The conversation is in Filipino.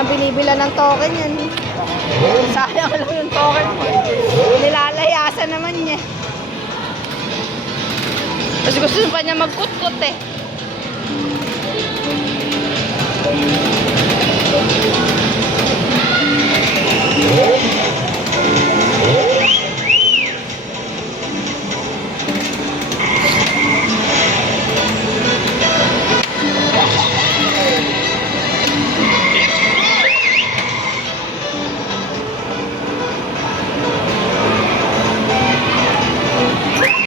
na binibila ng token yan. Sayang lang yung token mo. Nilalayasan naman niya. Kasi gusto pa niya magkutkot eh.